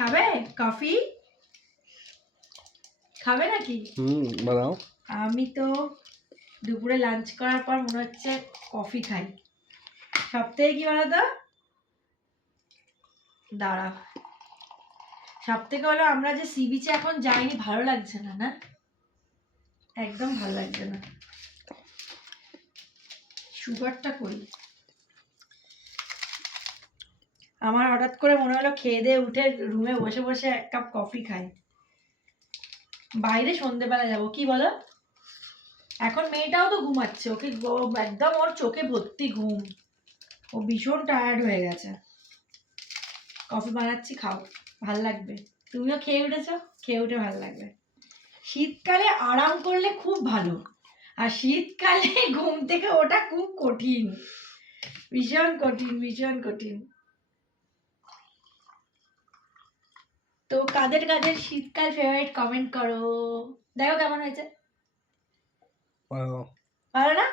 খাবে কফি? খাবে নাকি? বানাও। আমি তো দুপুরে লাঞ্চ করার পর মনে হচ্ছে কফি খাই। সপ্তাহে কি বলতো, দাঁড়া, সবথেকে হলো আমরা যে সি বিচে এখন যাইনি, ভালো লাগছে না। না, একদম ভালো লাগছে না। সুগারটা কই? আমার হঠাৎ করে মনে হলো খেয়ে দিয়ে উঠে রুমে বসে বসে এক কাপ কফি খাই। বাইরে সন্ধ্যেবেলা যাবো, কি বলো? এখন মেয়েটাও তো ঘুমাচ্ছে, ওকে একদম ওর চোখে ভর্তি ঘুম, ও ভীষণ টায়ার্ড হয়ে গেছে। কফি বানাচ্ছি, খাও, ভাল লাগবে। তুমিও খেয়ে উঠেছো, খেয়ে উঠে ভাল লাগবে। শীতকালে আরাম করলে খুব ভালো, আর শীতকালে ঘুম থেকে ওঠা খুব কঠিন, ভীষণ কঠিন, ভীষণ কঠিন। তো কাদের কাদের শীতকাল ফেভারিট কমেন্ট করো, দেখো কেমন হয়েছে। ভালো না?